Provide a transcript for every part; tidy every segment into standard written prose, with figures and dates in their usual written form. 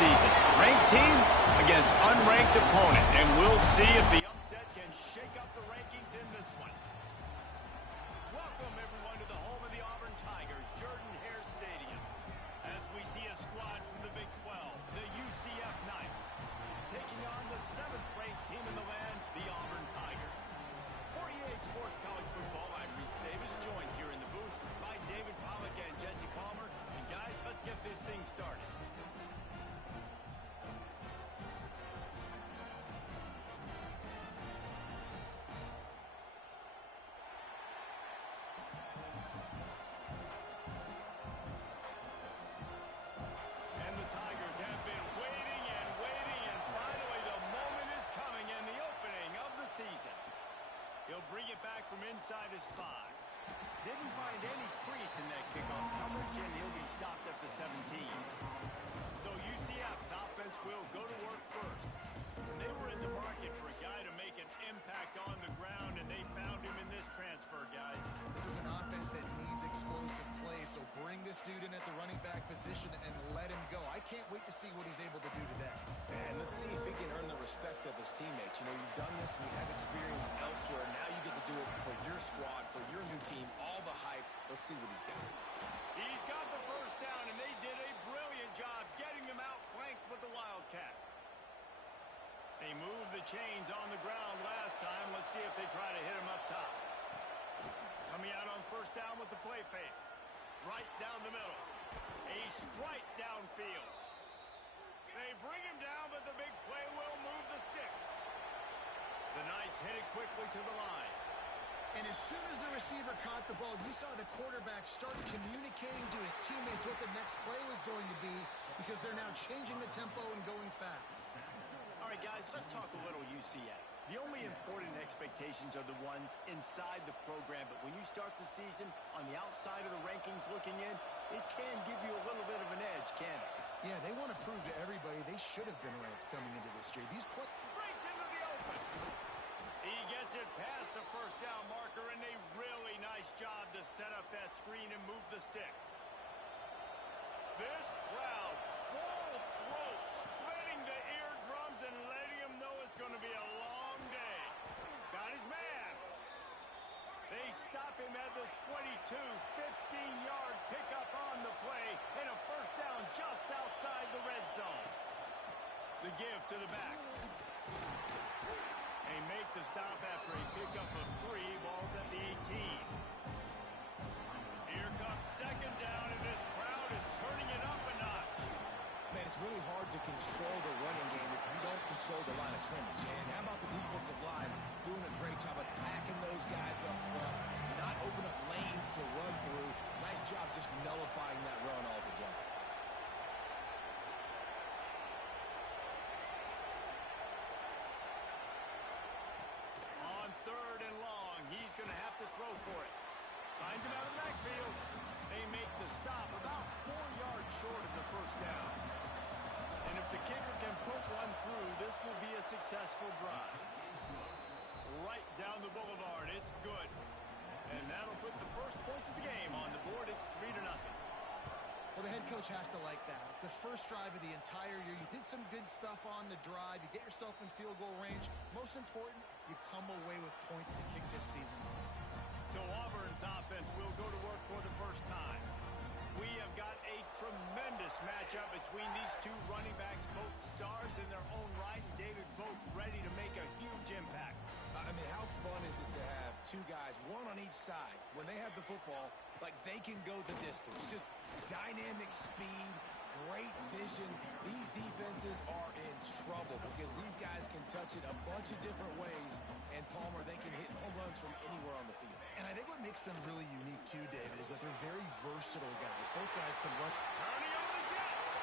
season. Ranked team against unranked opponent, and we'll see if the upset can shake up the rankings in this one. Welcome, everyone, to the home of the Auburn Tigers, Jordan-Hare Stadium. As we see a squad from the Big 12, the UCF Knights, taking on the 7th-ranked team in the land, the Auburn Tigers. For EA Sports College Football, I'm Reese Davis, joined here in the booth by David Pollack and Jesse Palmer. And guys, let's get this thing started. He'll bring it back from inside his 5. Didn't find any crease in that kickoff coverage, and he'll be stopped at the 17. So UCF's offense will go to work first. They were in the market for a guy to make an impact on the ground, and they found him in this transfer, guys. This was an offense that needs explosive plays, so bring this dude in at the running back position and let him go. I can't wait to see what he's able to do today. And let's see if he can earn the respect of his teammates. You know, you've done this and you have experience elsewhere. Now you get to do it for your squad, for your new team, all the hype. Let's see what he's got. He's got the first down, and they did a brilliant job getting them outflanked with the Wildcat. They moved the chains on the ground last time. Let's see if they try to hit him up top. Coming out on first down with the play fake. Right down the middle. A strike downfield. They bring him down, but the big play will move the sticks. The Knights hit it quickly to the line. And as soon as the receiver caught the ball, you saw the quarterback start communicating to his teammates what the next play was going to be, because they're now changing the tempo and going fast. All right, guys, let's talk a little UCF. The only important expectations are the ones inside the program, but when you start the season on the outside of the rankings looking in, it can give you a little bit of an edge, can't it? Yeah, they want to prove to everybody they should have been ranked coming into this year. These breaks into the open. He gets it past the first down marker, and a really nice job to set up that screen and move the sticks. This crowd, full throat, spreading the eardrums and letting him know it's going to be a long day. Got his man. They stop him at the 22, 15-yard pickup on the play, and a first down just outside the red zone. The give to the back. They make the stop after a pickup of 3, balls at the 18. Here comes second down, and this crowd is turning it up a notch. Man, it's really hard to control the running game if you don't control the line of scrimmage. And how about the defensive line doing a great job attacking those guys up front, not open up lanes to run through. Nice job just nullifying that run altogether. On 3rd and long, he's going to have to throw for it. Finds him out of the backfield. They make the stop about 4 yards short of the first down. And if the kicker can put one through, this will be a successful drive. Right down the boulevard, it's good. And that'll put the first points of the game on the board. It's 3-0. Well, the head coach has to like that. It's the first drive of the entire year. You did some good stuff on the drive. You get yourself in field goal range. Most important, you come away with points to kick this season off. So Auburn's offense will go to work for the first time. We have got a tremendous matchup between these two running backs, both stars in their own right, and David, both ready to make a huge impact. I mean, how fun is it to have two guys, one on each side, when they have the football, like they can go the distance. Just dynamic speed, great vision. These defenses are in trouble because these guys can touch it a bunch of different ways, and Palmer, they can hit home runs from anywhere on the field. And I think what makes them really unique too, David, is that they're very versatile guys. Both guys can run. Turning on the Jets.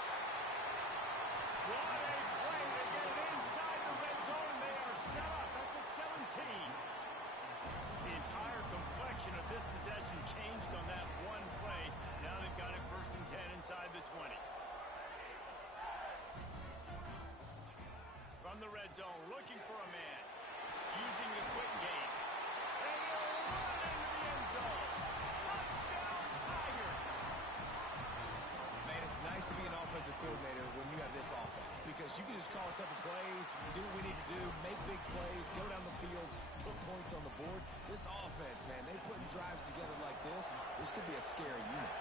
What a play to get it inside the red zone, and they are set up at the 17. The entire complexion of this possession changed on that one play. Now they've got it 1st and 10 inside the 20. From the red zone, looking for a man. Using the quick game. And he'll run into the end zone. Touchdown, Tiger. Man, it's nice to be an offensive coordinator when you have this offense because you can just call a couple plays, do what we need to do, make big plays, go down the field, put points on the board. This offense, man, they putting drives together like this. This could be a scary unit.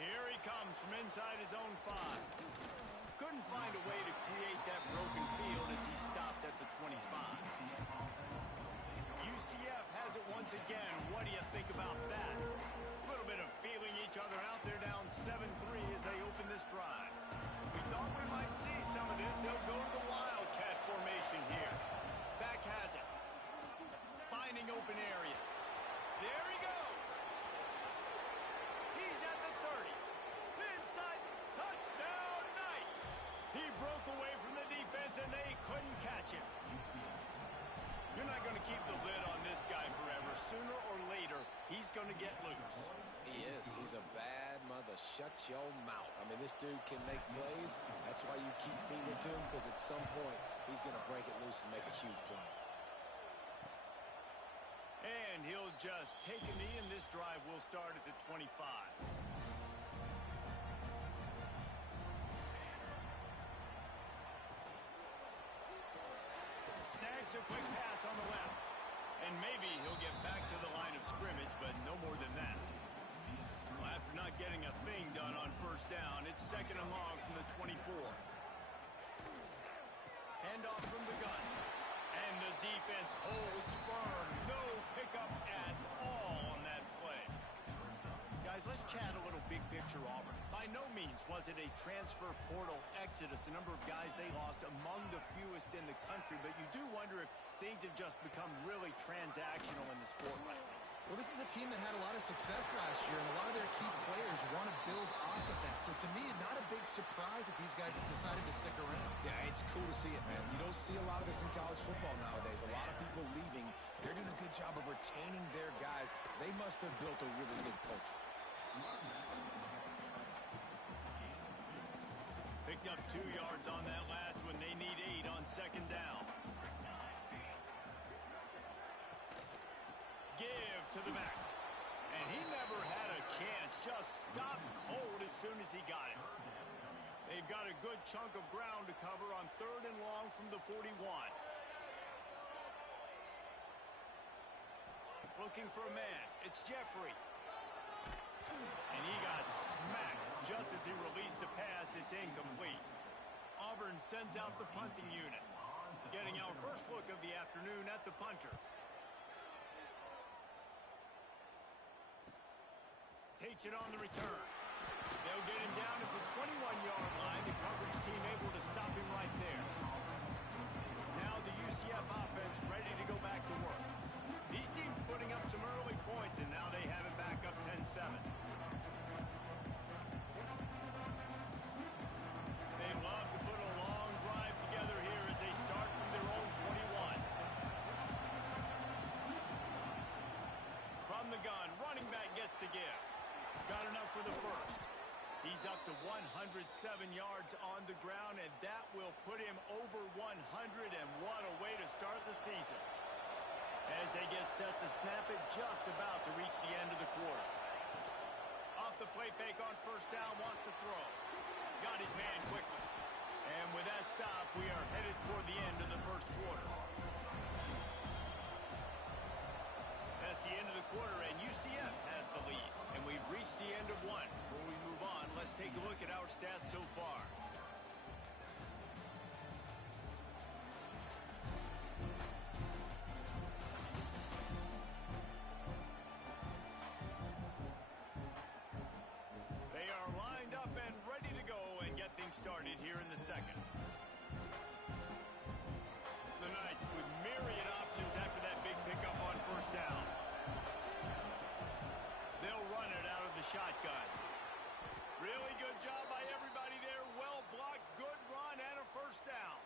Here he comes from inside his own 5. Couldn't find a way to create that broken field as he stopped at the 25. UCF has it once again. What do you think about that? A little bit of feeling each other out. They're down 7-3 as they open this drive. We thought we might see some of this. They'll go to the Wildcat formation here. Back has it. Finding open areas. There he goes. He's at the 30. Inside. Touchdown, Knights. He broke away from the defense, and they couldn't catch him. You're not going to keep the lid on this guy forever. Sooner or later, he's going to get loose. He is. He's a bad mother. Shut your mouth. I mean, this dude can make plays. That's why you keep feeding it to him, because at some point, he's going to break it loose and make a huge play. And he'll just take a knee, and this drive will start at the 25. Snags a quick pass on the left. And maybe he'll get back to the line of scrimmage, but no more than that. Well, after not getting a thing done on first down, it's 2nd and long from the 24. Handoff from the gun. And the defense holds firm. No pickup at all on that play. Guys, let's chat a little big picture Auburn. By no means was it a transfer portal exodus. The number of guys they lost among the fewest in the country, but you do wonder if things have just become really transactional in the sport right now. Well, this is a team that had a lot of success last year, and a lot of their key players want to build off of that. So to me, not a big surprise that these guys have decided to stick around. Yeah, it's cool to see it, man. You don't see a lot of this in college football nowadays. A lot of people leaving. They're doing a good job of retaining their guys. They must have built a really good culture. Picked up 2 yards on that last one. They need 8 on 2nd down. Give to the back. And he never had a chance. Just stopped cold as soon as he got it. They've got a good chunk of ground to cover on 3rd and long from the 41. Looking for a man. It's Jeffrey. And he got smacked just as he released the pass. It's incomplete. Auburn sends out the punting unit. Getting our first look of the afternoon at the punter. Takes it on the return. They'll get him down at the 21-yard line. The coverage team able to stop him right there. Now the UCF offense ready to go back to work. These teams putting up some early points, and now they have it back up 10-7. They love to put a long drive together here as they start from their own 21. From the gun, running back gets to give. Got enough for the first. He's up to 107 yards on the ground, and that will put him over 100, and what a way to start the season. As they get set to snap it, just about to reach the end of the quarter. Off the play fake on first down, wants to throw. Got his man quickly. And with that stop, we are headed toward the end of the first quarter. That's the end of the quarter, and UCF has the lead. And we've reached the end of one. Before we move on, let's take a look at our stats so far. They are lined up and ready to go and get things started here in the second. The Knights with myriad options after that big pickup on first down. They'll run it out of the shotgun. Really good job by everybody there. Well blocked, good run, and a first down.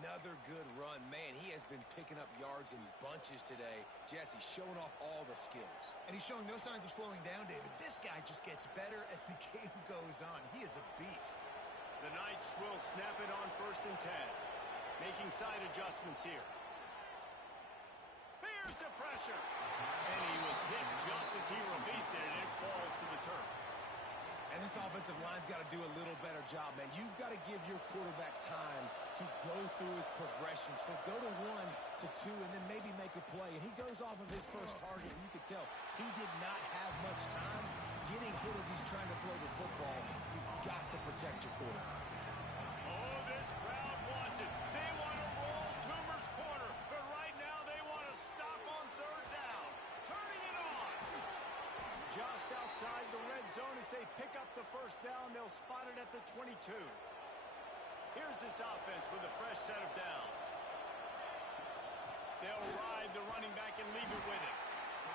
Another good run. Man, he has been picking up yards in bunches today. Jesse showing off all the skills. And he's showing no signs of slowing down, David. This guy just gets better as the game goes on. He is a beast. The Knights will snap it on 1st and 10. Making side adjustments here. Here's the pressure. And he was hit just as he released it, and it falls to the turf. And this offensive line's got to do a little better job, man. You've got to give your quarterback time to go through his progressions. So go to 1 to 2 and then maybe make a play. And he goes off of his first target, and you can tell he did not have much time getting hit as he's trying to throw the football. You've got to protect your quarterback. Oh, this crowd wants it. They want to roll Toomer's corner, but right now they want to stop on third down. Turning it on. Just outside the red zone as they pick up the first down. They'll spot it at the 22. Here's this offense with a fresh set of downs. They'll ride the running back and leave it with him.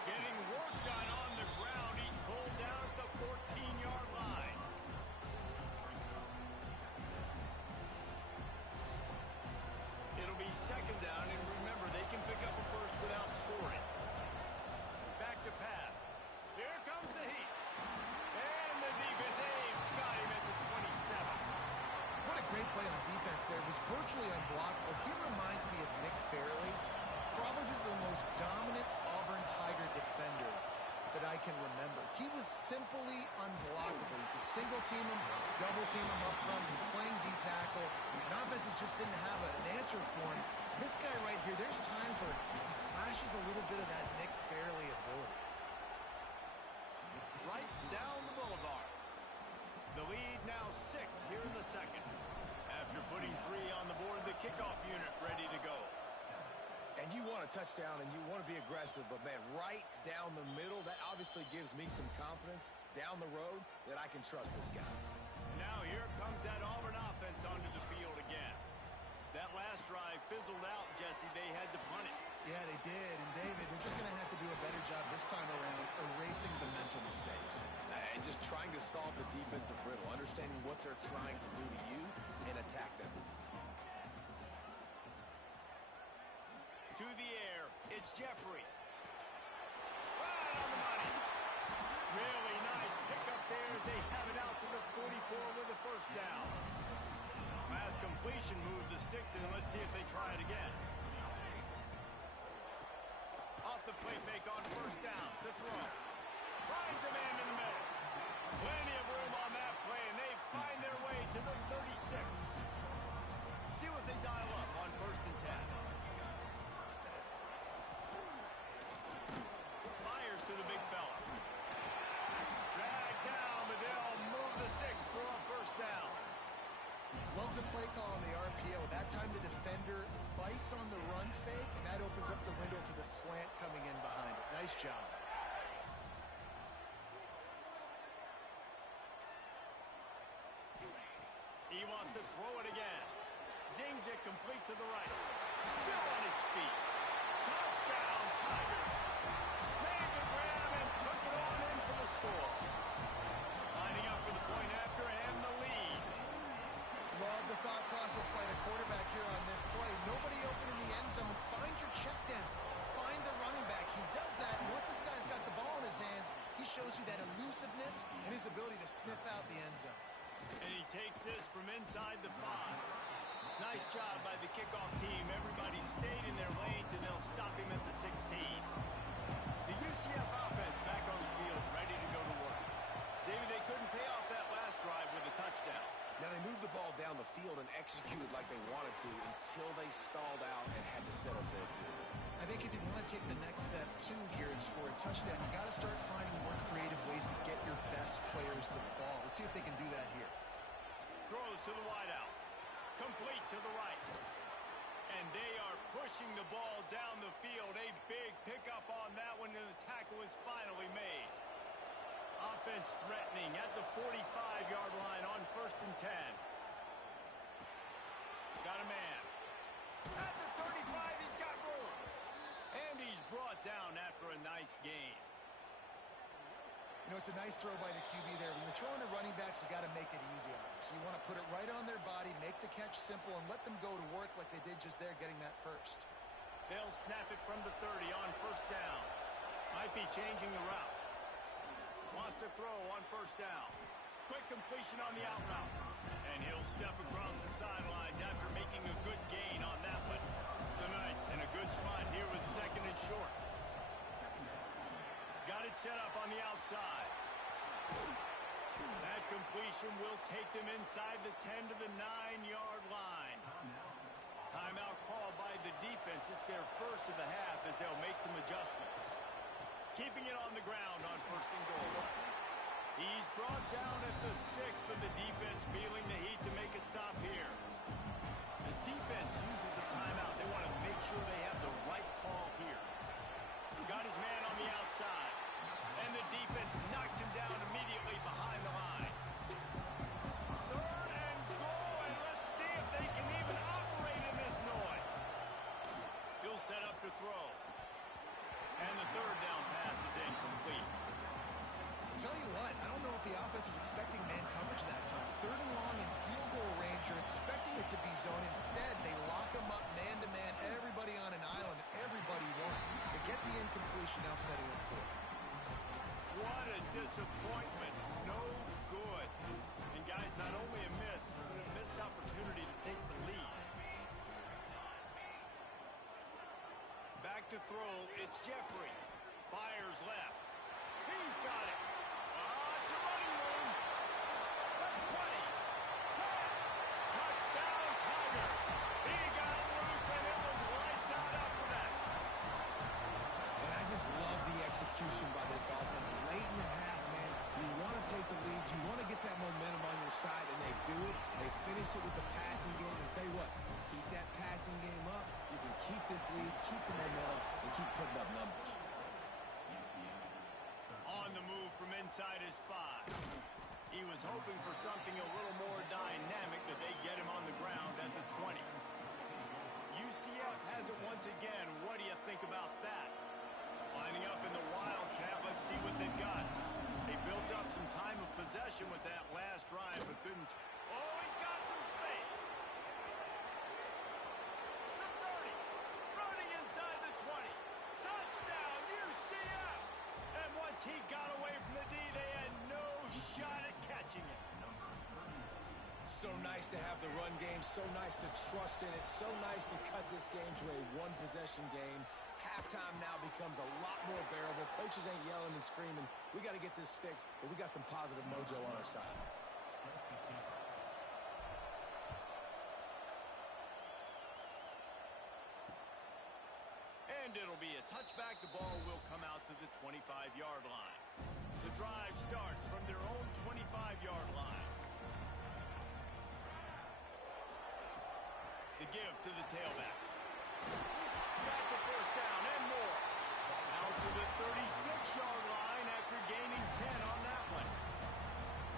Getting work done on the ground. He's pulled down at the 14-yard line. It'll be second down, and remember, they can pick up a first without scoring. Back to pass. Here comes the heat. And the defense, they've got him at the 27. What a great play on defense there. It was virtually unblockable. He reminds me of Nick Fairley, probably the most dominant Auburn Tiger defender that I can remember. He was simply unblockable. You could single team him, double team him up front. He was playing D-tackle. And offenses just didn't have an answer for him. This guy right here, there's times where he flashes a little bit of that Nick Fairley ability. Right down the boulevard. The lead now 6 here in the second. After putting 3 on the board, the kickoff unit ready to go. And you want a touchdown and you want to be aggressive, but, man, right down the middle, that obviously gives me some confidence down the road that I can trust this guy. Now here comes that Auburn offense onto the field again. That last drive fizzled out, Jesse. They had to punt it. Yeah, they did. And, David, they're just going to have to do a better job this time around erasing the mental mistakes. And just trying to solve the defensive riddle, understanding what they're trying to do to you and attack them. To the air, it's Jeffrey. Right on the money. Really nice pickup there as they have it out to the 44 with the first down. Last completion moved the sticks in. Let's see if they try it again. Off the play fake on first down. The throw. Finds a man in the middle. Plenty of room on that play, and they find their way to the 36. See what they dial up on first and 10. Fires to the big fella. Drag down, but they'll move the sticks for a first down. Love the play call on the RPO. That time the defender bites on the run fake, and that opens up the window for the slant coming in behind it. Nice job. He wants to throw it again. Zings it complete to the right. Still on his feet. Touchdown, Tigers. Made the grab and took it on in for the score. Lining up for the point after and the lead. Love the thought process by the quarterback here on this play. Nobody open in the end zone. Find your check down. Find the running back. He does that, and once this guy's got the ball in his hands, he shows you that elusiveness and his ability to sniff out the end zone. And he takes this from inside the 5. Nice job by the kickoff team. Everybody stayed in their lanes, and they'll stop him at the 16. The UCF offense back on the field, ready to go to work. David, they couldn't pay off that last drive with a touchdown. Now, they moved the ball down the field and executed like they wanted to until they stalled out and had to settle for a field goal. I think if you want to take the next step, too, here and score a touchdown, you got to start finding more creative ways to get your best players the ball. Let's see if they can do that here. Throws to the wideout. Complete to the right. And they are pushing the ball down the field. A big pickup on that one, and the tackle is finally made. Offense threatening at the 45-yard line on first and 10. Got a man. At the 35, he's got room. And he's brought down after a nice gain. You know, it's a nice throw by the QB there. When you're throwing to running backs, you got to make it easy on them. So you want to put it right on their body, make the catch simple, and let them go to work like they did just there, getting that first. They'll snap it from the 30 on first down. Might be changing the route. Wants to throw on first down. Quick completion on the out route. And he'll step across the sidelines after making a good gain on that one. The Knights in a good spot here with second and short. Got it set up on the outside. That completion will take them inside the 10 to the 9-yard line. Timeout called by the defense. It's their first of the half as they'll make some adjustments. Keeping it on the ground on 1st and goal. He's brought down at the 6, but the defense feeling the heat to make a stop here. The defense uses a timeout. They want to make sure they have the right call here. Got his man on the outside. And the defense knocks him down immediately behind the line. 3rd and goal, and let's see if they can even operate in this noise. He'll set up to throw. And the 3rd down pass is incomplete. Tell you what, I don't know if the offense was expecting man coverage that time. 3rd and long in field goal range, you're expecting it to be zone. Instead, they lock them up man-to-man, everybody on an island, everybody won. They get the incompletion, now setting it for. What a disappointment. No good. And guys, not only a miss, but a missed opportunity to take the lead. Back to throw, it's Jeffrey. Fires left. He's got it. It's a running room. The 20. 10. Touchdown, Tiger. He got loose, and it was lights out after that. And I just love the execution by this offense. Late in the half, man, you want to take the lead. You want to get that momentum on your side, and they do it. They finish it with the passing game. And tell you what, keep that passing game up. You can keep this lead, keep the momentum, and keep putting up numbers. On the move from inside his 5. He was hoping for something a little more dynamic, that they get him on the ground at the 20. UCF has it once again. What do you think about that? Lining up in the Wildcat. Let's see what they've got. They built up some time of possession with that last drive, but couldn't. Oh, he's got some space. The 30. Running inside the 20. Touchdown, UCF. And once he got away from the D, they had no shot at catching him. So nice to have the run game, so nice to trust in it, so nice to cut this game to a one-possession game. Halftime now becomes a lot more bearable. Coaches ain't yelling and screaming. We got to get this fixed, but we got some positive mojo on our side. And it'll be a touchback. The ball will come out to the 25-yard line. The drive starts from their own 25-yard line. The give to the tailback. Got the 1st down and more. Out to the 36-yard line after gaining 10 on that one.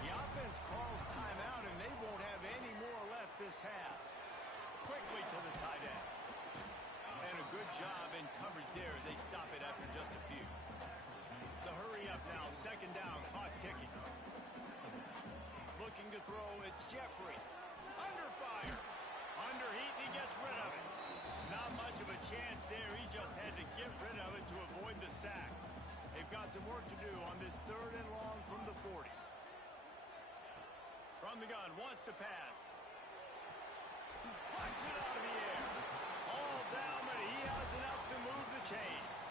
The offense calls timeout, and they won't have any more left this half. Quickly to the tight end. And a good job in coverage there as they stop it after just a few. The hurry up now, 2nd down, clock ticking. Looking to throw, it's Jeffrey. Under fire. Under heat, and he gets rid of it. Not much of a chance there. He just had to get rid of it to avoid the sack. They've got some work to do on this 3rd and long from the 40. From the gun, wants to pass. Punts it out of the air. All down, but he has enough to move the chains.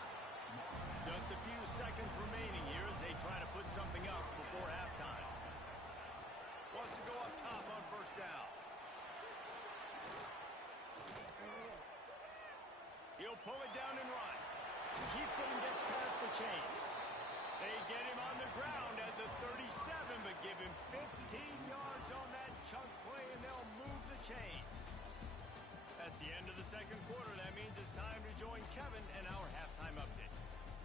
Just a few seconds remaining here as they try to put something up before halftime. Wants to go up top on 1st down. He'll pull it down and run. Keeps it and gets past the chains. They get him on the ground at the 37, but give him 15 yards on that chunk play, and they'll move the chains. That's the end of the 2nd quarter. That means it's time to join Kevin and our halftime update.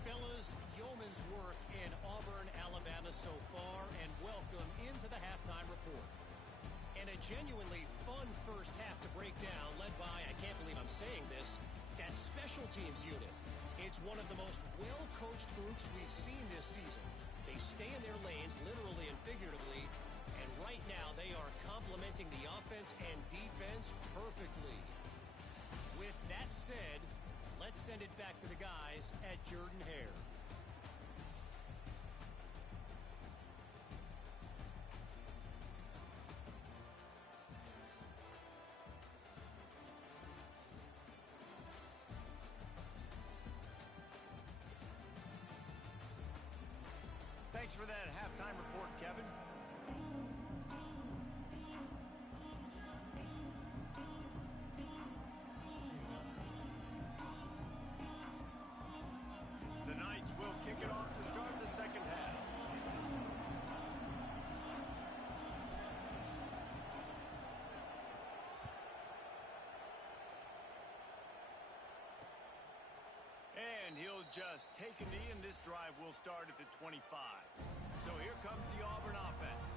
Fellas, yeoman's work in Auburn, Alabama so far, and welcome into the halftime report. And a genuinely fun first half to break down, led by, I can't believe I'm saying this, that special teams unit. It's one of the most well-coached groups we've seen this season. They stay in their lanes, literally and figuratively, and right now they are complementing the offense and defense perfectly. With that said, let's send it back to the guys at Jordan-Hare. Thanks for that halftime report, Kevin. The Knights will kick it off to start the second half. And he'll just take a knee, and this drive will start at the 25. So here comes the Auburn offense.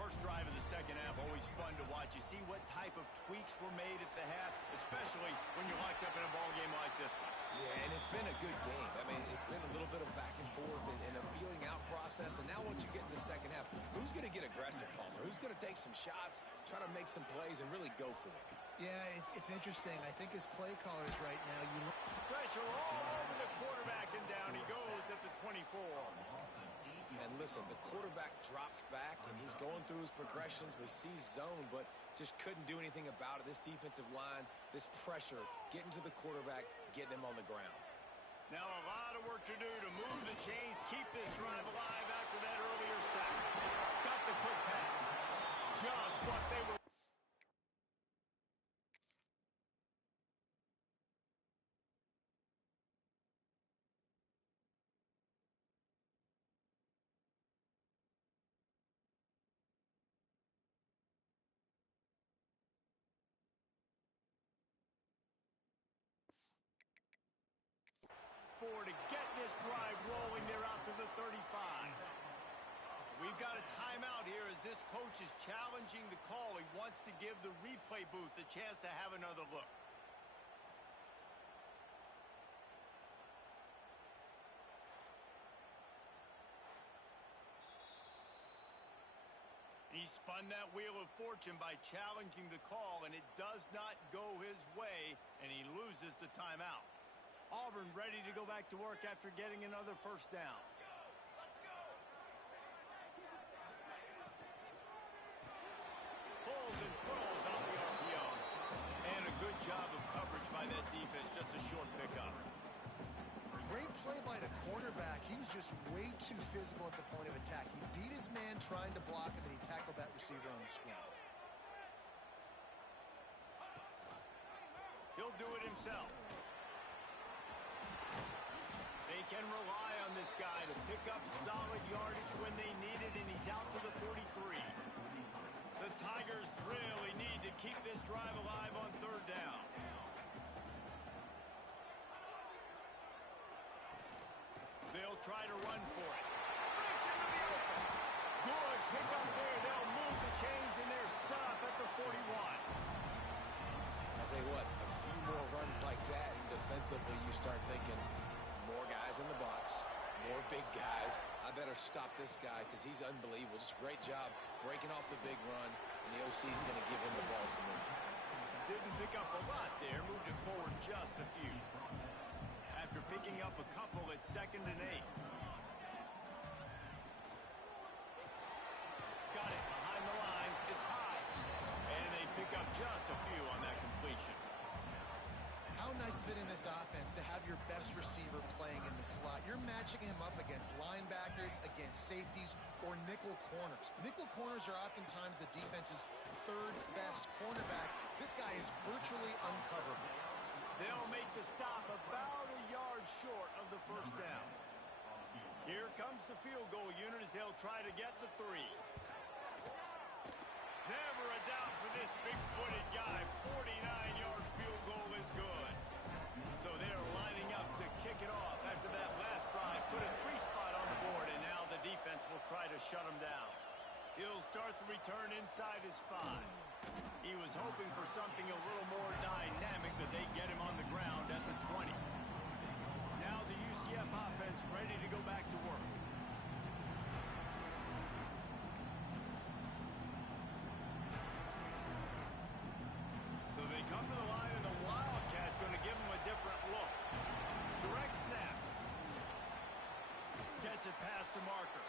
First drive of the second half, always fun to watch. You see what type of tweaks were made at the half, especially when you're locked up in a ball game like this one. Yeah, and it's been a good game. I mean, it's been a little bit of back and forth and a feeling out process. And now once you get in the second half, who's going to get aggressive, Palmer? Who's going to take some shots, try to make some plays, and really go for it? Yeah, it's interesting. I think as play callers right now, you look... Pressure all over the quarterback, and down he goes at the 24. And listen, the quarterback drops back, and he's going through his progressions. We see zone, but just couldn't do anything about it. This defensive line, this pressure, getting to the quarterback, getting him on the ground. Now a lot of work to do to move the chains, keep this drive alive after that earlier sack. Got the quick pass. Just what they were... to get this drive rolling. They're out to the 35. We've got a timeout here as this coach is challenging the call. He wants to give the replay booth the chance to have another look. He spun that wheel of fortune by challenging the call, and it does not go his way, and he loses the timeout. Auburn ready to go back to work after getting another first down. Pulls and throws on the RPO. And a good job of coverage by that defense, just a short pickup. Great play by the cornerback. He was just way too physical at the point of attack. He beat his man trying to block him, and he tackled that receiver on the screen. He'll do it himself. They can rely on this guy to pick up solid yardage when they need it, and he's out to the 43. The Tigers really need to keep this drive alive on third down. They'll try to run for it. Breaks into the open. Good pick up there. They'll move the chains, and they're set up at the 41. I'll tell you what, a few more runs like that, and defensively you start thinking, more guys in the box, more big guys. I better stop this guy because he's unbelievable. Just a great job breaking off the big run, and the OC is going to give him the ball some more. Didn't pick up a lot there, moved it forward just a few. After picking up a couple, it's 2nd and 8. Got it behind the line. It's high. And they pick up just a few on that completion. How nice is it in this offense to have your best receiver playing in the slot? You're matching him up against linebackers, against safeties, or nickel corners. Nickel corners are oftentimes the defense's third best cornerback. This guy is virtually uncoverable. They'll make the stop about a yard short of the first down. Here comes the field goal unit as they'll try to get the 3. Never a doubt for this big-footed guy. 49-yard field goal is good. So they're lining up to kick it off after that last drive. Put a 3 spot on the board, and now the defense will try to shut him down. He'll start the return inside his 5. He was hoping for something a little more dynamic, but they get him on the ground at the 20. Now the UCF offense ready to go back to work. So they come to the line, and the Wildcat going to give him a different look. Direct snap. Gets it past the marker.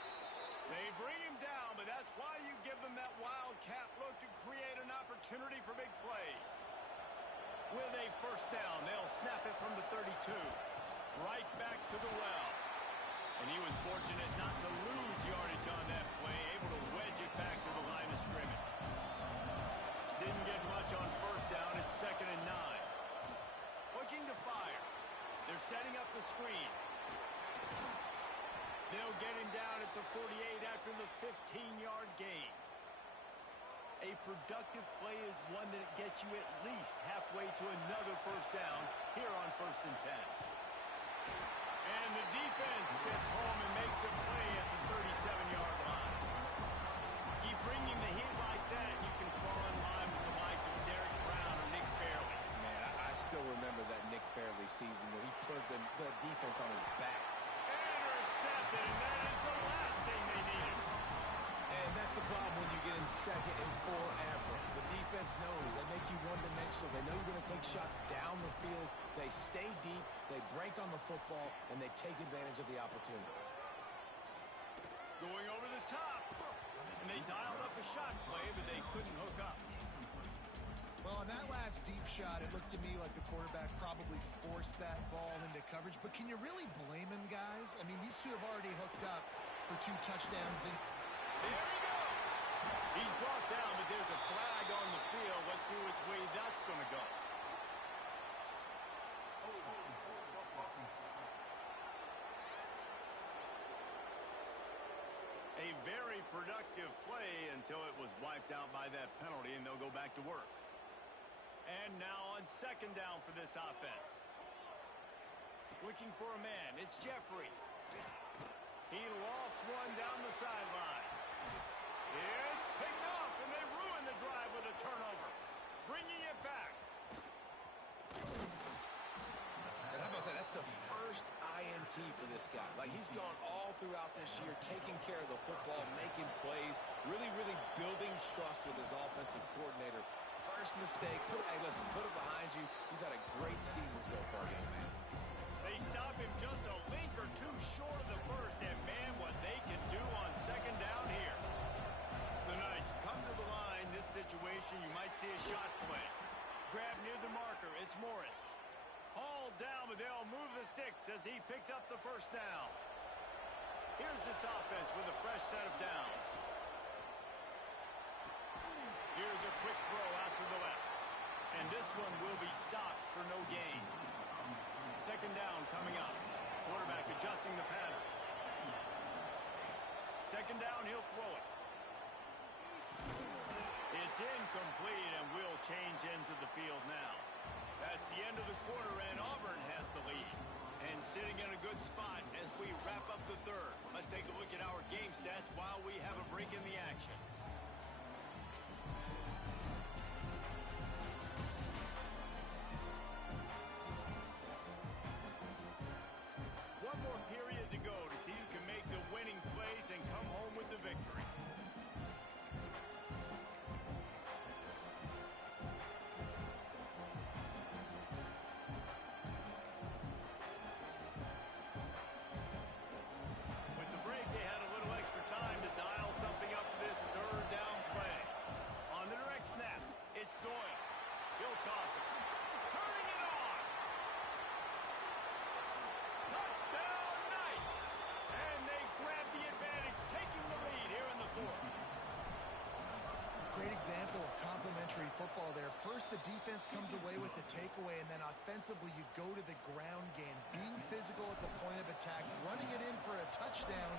They bring him down, but that's why you give them that Wildcat look to create an opportunity for big plays. With a first down, they'll snap it from the 32. Right back to the well. And he was fortunate not to lose yardage on that play, able to wedge it back on first down. It's 2nd and 9. Looking to fire. They're setting up the screen. They'll get him down at the 48 after the 15-yard gain. A productive play is one that gets you at least halfway to another first down here on 1st and 10. And the defense gets home and makes a play at the 37-yard line. Keep bringing the heat like that, and you can fall in line with the likes of Derek Brown or Nick Fairley. Man, I still remember that Nick Fairley season where he put the defense on his back. Intercepted, and that is the last thing they needed. And that's the problem when you get in 2nd and 4 ever. The defense knows they make you one-dimensional. They know you're going to take shots down the field. They stay deep, they break on the football, and they take advantage of the opportunity. Going over the top. And they dialed up a shot play, but they couldn't hook up. Well, on that last deep shot, it looked to me like the quarterback probably forced that ball into coverage. But can you really blame him, guys? I mean, these two have already hooked up for 2 touchdowns. And there he goes. He's brought down, but there's a flag on the field. Let's see which way that's going to go. A very productive play until it was wiped out by that penalty, and they'll go back to work. And now on 2nd down for this offense. Looking for a man. It's Jeffrey. He lofts one down the sideline. It's picked off, and they ruin the drive with a turnover. Bringing it back. And how about that? That's the first INT for this guy. Like, he's gone all throughout this year, taking care of the football, making plays, really building trust with his offensive coordinator. First mistake, hey, listen, put it behind you. You've had a great season so far, young man. They stop him just a link or two short of the first, and man, what they can do on 2nd down here. The Knights come to the line. This situation, you might see a shot play. Grab near the marker. It's Morris. Hauled down, but they'll move the sticks as he picks up the first down. Here's this offense with a fresh set of downs. Here's a quick throw out to the left. And this one will be stopped for no gain. 2nd down coming up. Quarterback adjusting the pattern. 2nd down, he'll throw it. It's incomplete, and we'll change ends of the field now. That's the end of the quarter, and Auburn has the lead. And sitting in a good spot as we wrap up the 3rd. Let's take a look at our game stats while we have a break in the action. One more period to go to see who can make the winning plays and come home with the victory. With the break, they had a little extra time to dial something up for this 3rd down play. On the direct snap, it's Doyle. He'll toss it. Turning it on. Touchdown Knights! And they grab the advantage, taking the lead here in the 4th. great example of complementary football there. First, the defense comes away with the takeaway, and then offensively, you go to the ground game, being physical at the point of attack, running it in for a touchdown,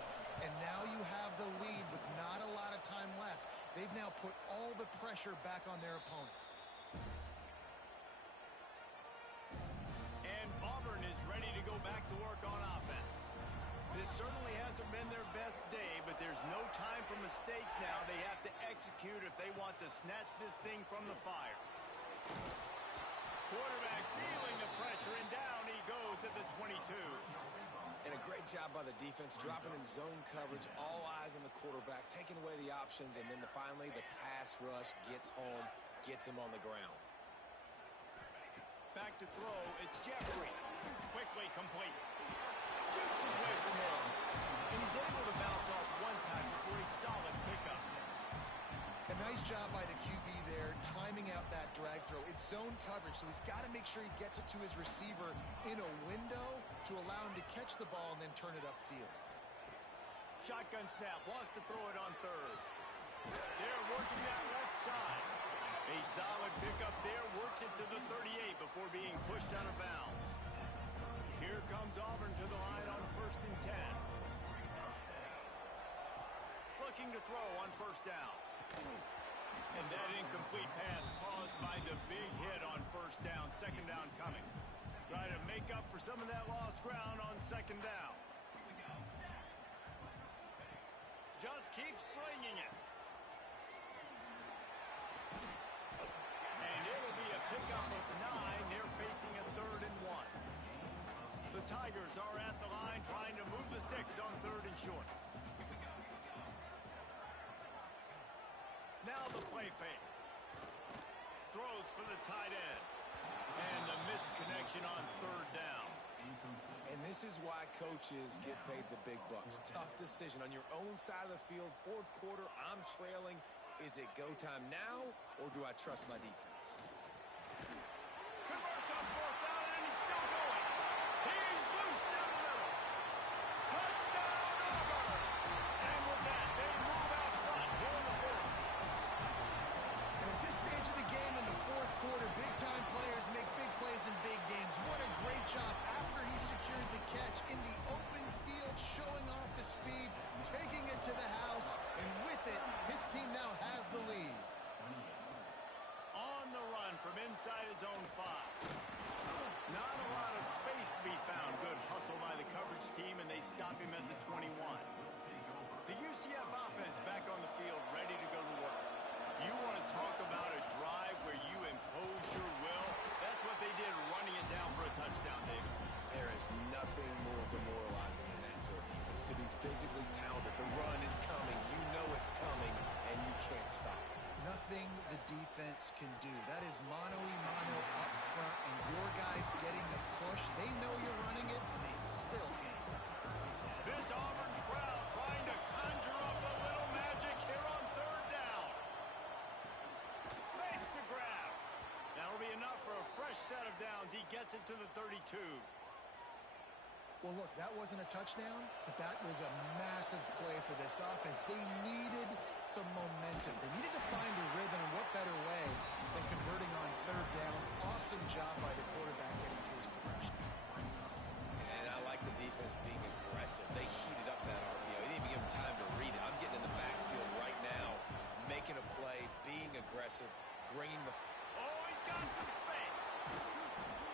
and now you have the lead with not a lot of time left. They've now put all the pressure back on their opponent. And Auburn is ready to go back to work on offense. This certainly hasn't been their best day, but there's no time for mistakes now. They have to execute if they want to snatch this thing from the fire. Quarterback feeling the pressure, and down he goes at the 22. And a great job by the defense, dropping in zone coverage, all eyes on the quarterback, taking away the options, and then finally the pass rush gets home, gets him on the ground. Back to throw, it's Jeffrey. Quickly complete. Shoots his way for more. And he's able to bounce off one time before a solid pickup. A nice job by the QB there, timing out that drag throw. It's zone coverage, so he's got to make sure he gets it to his receiver in a window to allow him to catch the ball and then turn it upfield. Shotgun snap, wants to throw it on third. They're working that left side. A solid pickup there, works it to the 38 before being pushed out of bounds. Here comes Auburn to the line on 1st and 10. Looking to throw on 1st down. And that incomplete pass caused by the big hit on 1st down. 2nd down coming. Try to make up for some of that lost ground on 2nd down. Just keep slinging it. And it'll be a pickup of 9. They're facing a 3rd and 1. The Tigers are at the line trying to move the sticks on 3rd and short. Now the play fake. Throws for the tight end. And a missed connection on 3rd down. And this is why coaches get paid the big bucks. Tough decision on your own side of the field. 4th quarter, I'm trailing. Is it go time now, or do I trust my defense? Converts on 4th down, and he's still going. He's loose down the middle. Touchdown, Auburn! And with that, they move out front here in the 4th. And at this stage of the game in the 4th quarter, big-time players make big plays in big games. What a great job after he secured the catch in the open field, showing off the speed, taking it to the house, and with it, his team now has the lead. On the run from inside his own 5. Not a lot of space to be found. Good hustle by the coverage team, and they stop him at the 21. The UCF offense back on the field, ready to go to work. You want to talk about a drive where you impose your will? That's what they did, running it down for a touchdown, David. There is nothing more demoralizing than that for a defense. To be physically pounded. The run is coming. You know it's coming, and you can't stop it. Nothing the defense can do. That is mano-a-mano up front, and your guys getting the push. They know you're running it, and they still can't stop it. This Auburn crowd trying to conjure up a little magic here on 3rd down. Makes the grab. That'll be enough for a fresh set of downs. He gets it to the 32. Well, look, that wasn't a touchdown, but that was a massive play for this offense. They needed some momentum. They needed to find a rhythm, and what better way than converting on 3rd down. Awesome job by the quarterback getting through his progression. And I like the defense being aggressive. They heated up that RPO. They didn't even give him time to read it. I'm getting in the backfield right now, making a play, being aggressive, bringing the... Oh, he's got some space.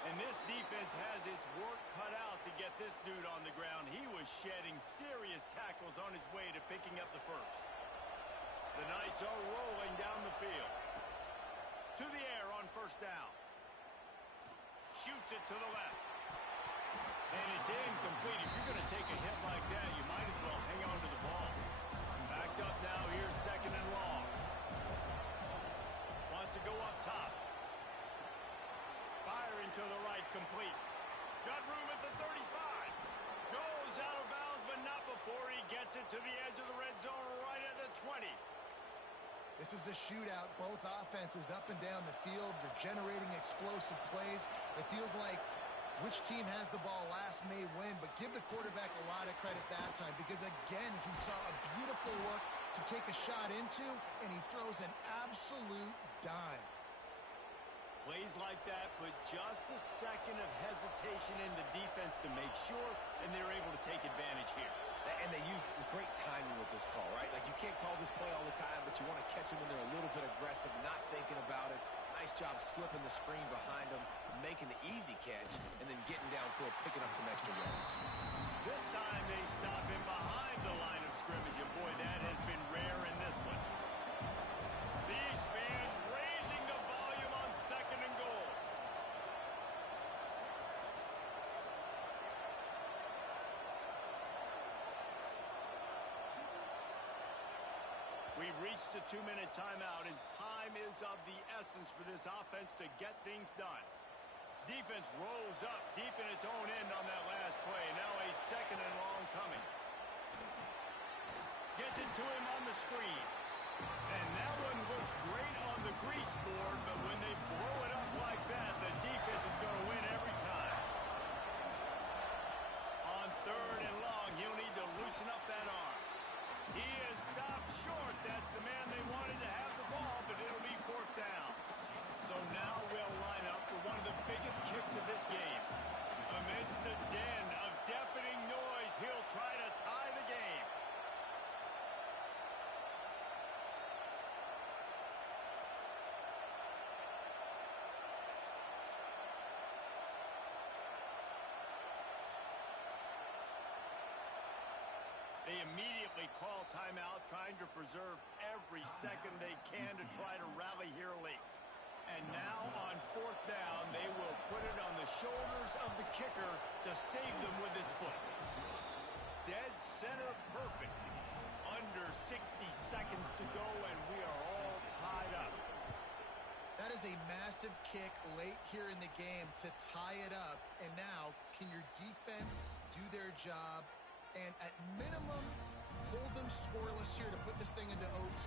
And this defense has its work cut out to get this dude on the ground. He was shedding serious tackles on his way to picking up the 1st. The Knights are rolling down the field. To the air on 1st down. Shoots it to the left. And it's incomplete. If you're going to take a hit like that, you might as well hang on to the ball. Backed up now. Here's 2nd and long. Wants to go up top. Firing to the right, complete. Got room at the 35. Goes out of bounds, but not before he gets it to the edge of the red zone right at the 20. This is a shootout. Both offenses up and down the field. They're generating explosive plays. It feels like which team has the ball last may win, but give the quarterback a lot of credit that time because, again, he saw a beautiful look to take a shot into, and he throws an absolute dime. Plays like that put just a second of hesitation in the defense to make sure, and they're able to take advantage here. And they use great timing with this call, right? Like, you can't call this play all the time, but you want to catch them when they're a little bit aggressive, not thinking about it. Nice job slipping the screen behind them, making the easy catch, and then getting downfield, picking up some extra yards. This time they stop him behind the line of scrimmage, and boy, that has been rare in this one. These fans raising the volume on 2nd and goal. We've reached the 2-minute timeout, and time is of the essence for this offense to get things done. Defense rolls up deep in its own end on that last play. Now a 2nd and long coming. Gets it to him on the screen. And that one looked great on the grease board, but when they blow it up like that, the defense is going to win every time. On 3rd and long, he'll need to loosen up that arm. He is stopped short. That's the man they wanted to have the ball, but it'll be 4th down. They immediately call timeout, trying to preserve every second they can to try to rally here late. And now on fourth down, they will put it on the shoulders of the kicker to save them with his foot. Dead center perfect. Under 60 seconds to go, and we are all tied up. That is a massive kick late here in the game to tie it up. And now, can your defense do their job and at minimum hold them scoreless here to put this thing into OT?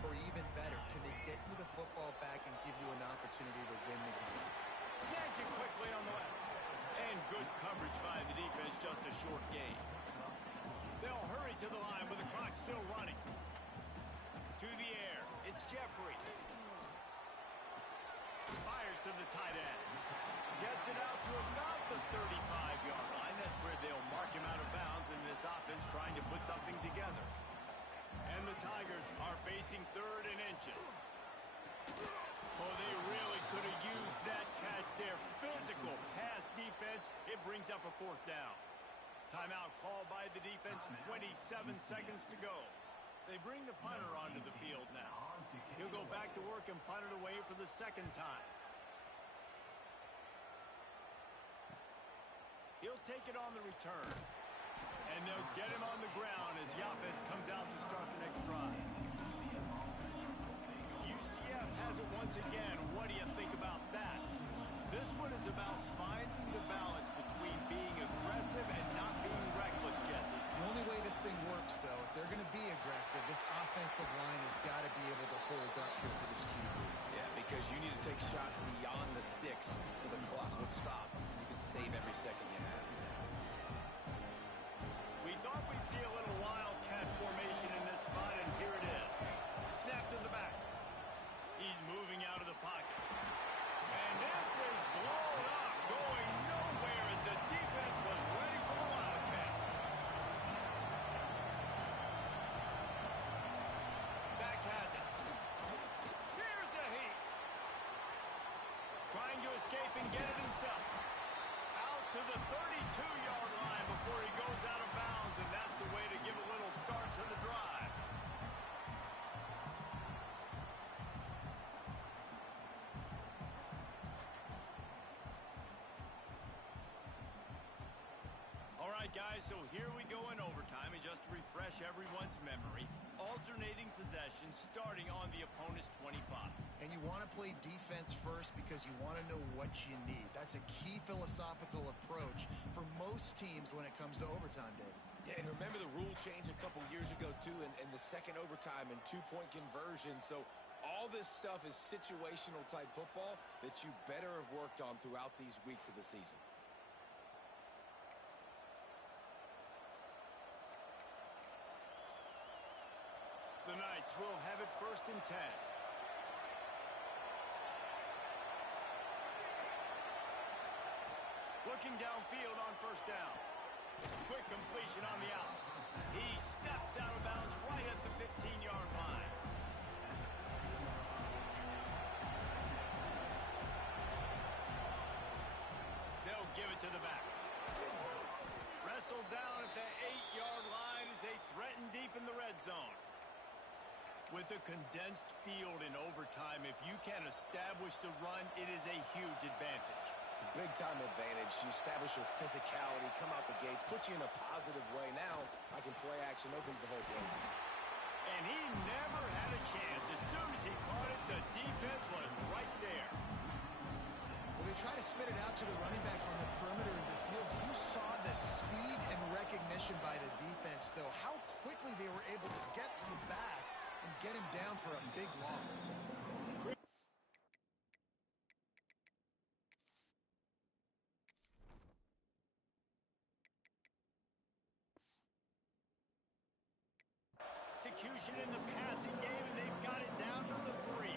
Or even better, can they get you the football back and give you an opportunity to win the game? Snags it quickly on the left. And good coverage by the defense, just a short gain. They'll hurry to the line with the clock still running. To the air, it's Jeffrey. Fires to the tight end. Gets it out to about the 35-yard line. That's where they'll mark him out of bounds in this offense trying to put something together. And the Tigers are facing third and inches. Oh, they really could have used that catch there. Physical pass defense. It brings up a fourth down. Timeout called by the defense. 27 seconds to go. They bring the punter onto the field now. He'll go back to work and punt it away for the second time. He'll take it on the return. And they'll get him on the ground as the offense comes out to start the next drive. UCF has it once again. What do you think about that? This one is about finding the balance between being aggressive and not being reckless, Jesse. The only way this thing works, though, if they're going to be aggressive, this offensive line has got to be able to hold up here for this QB. Yeah, because you need to take shots beyond the sticks so the clock will stop. You can save every second you have. We thought we'd see a little wildcat formation in this spot, and here it is. Snap to the back. He's moving out of the pocket. And this is blown up, going nowhere as the defense was ready for the wildcat. Back has it. Here's a heat. Trying to escape and get it himself. Out to the 32-yard line before he goes out of bounds, and that's the way to give a little start to the drive. All right, guys, so here we go in overtime, and just to refresh everyone's memory, alternating possession starting on the opponent's 25. And you want to play defense first because you want to know what you need. That's a key philosophical approach for most teams when it comes to overtime, David. Yeah, and remember the rule change a couple years ago, too, in the second overtime and two-point conversion. So all this stuff is situational type football that you better have worked on throughout these weeks of the season. The Knights will have it 1st and 10. Looking downfield on 1st down. Quick completion on the out. He steps out of bounds right at the 15-yard line. They'll give it to the back. Wrestled down at the 8-yard line as they threaten deep in the red zone. With a condensed field in overtime, if you can establish the run, it is a huge advantage. Big-time advantage. You establish your physicality, come out the gates, put you in a positive way. Now, I can play action, opens the whole game. And he never had a chance. As soon as he caught it, the defense was right there. Well, they try to spit it out to the running back on the perimeter of the field. You saw the speed and recognition by the defense, though. How quickly they were able to get to the back and get him down for a big loss. Execution in the passing game, and they've got it down to the 3.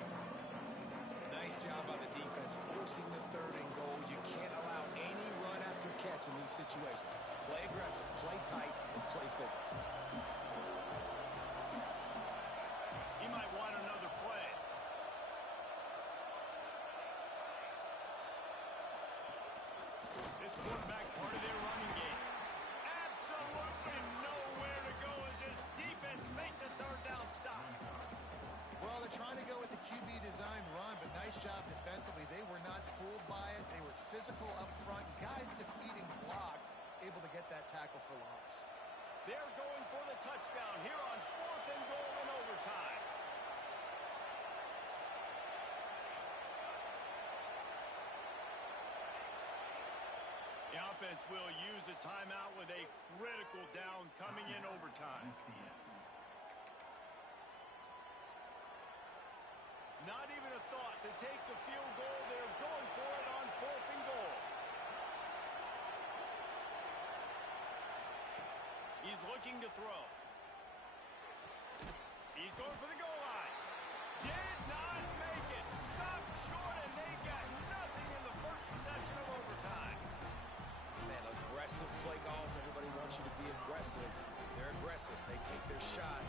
Nice job by the defense, forcing the 3rd and goal. You can't allow any run after catch in these situations. Play aggressive, play tight, and play physical. He might want another play. This quarterback part of their running game. Absolutely nowhere to go as makes a third down stop. Well, they're trying to go with the QB design run, but nice job defensively. They were not fooled by it. They were physical up front. Guys defeating blocks, able to get that tackle for loss. They're going for the touchdown here on 4th and goal in overtime. The offense will use a timeout with a critical down coming in overtime. Not even a thought to take the field goal. They're going for it on 4th and goal. He's looking to throw. He's going for the goal line. Did not make it. Stopped short, and they got nothing in the first possession of overtime. Man, aggressive play calls. Everybody wants you to be aggressive. They're aggressive. They take their shot.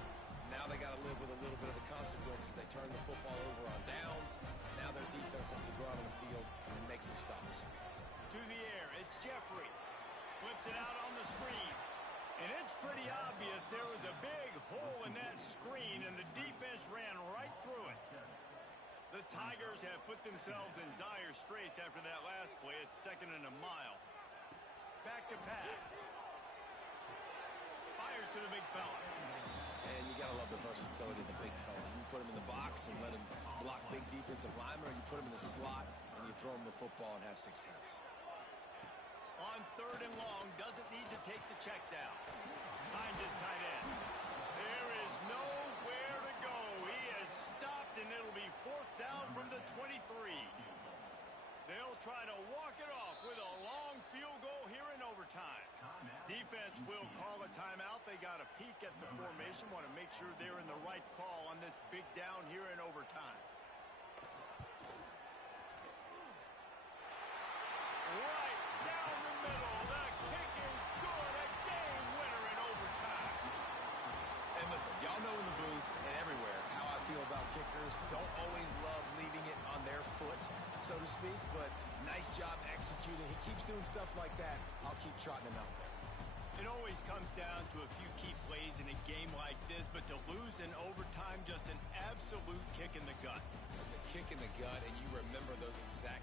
Now they got to live with a little bit of the consequences. They turn the football over on downs. Now their defense has to go out on the field and make some stops. To the air, it's Jeffrey. Flips it out on the screen. And it's pretty obvious there was a big hole in that screen, and the defense ran right through it. The Tigers have put themselves in dire straits after that last play. It's 2nd and a mile. Back to pass. Fires to the big fella. And you got to love the versatility of the big fella. You put him in the box and let him block big defensive linemen, or you put him in the slot and you throw him the football and have success. On 3rd and long, doesn't need to take the check down. Finds his tight end. There is nowhere to go. He has stopped, and it'll be 4th down from the 23. They'll try to walk it off with a long field goal here in overtime. Defense will call a timeout. They got a peek at the formation. Want to make sure they're in the right call on this big down here in overtime. Right down the middle. The kick is good. A game winner in overtime. And listen, y'all know in the booth and everywhere how I feel about kickers. Don't always love leaving it on their foot, so to speak, but nice job executing. He keeps doing stuff like that. I'll keep trotting him out there. It always comes down to a few key plays in a game like this, but to lose in overtime, just an absolute kick in the gut. It's a kick in the gut, and you remember those exact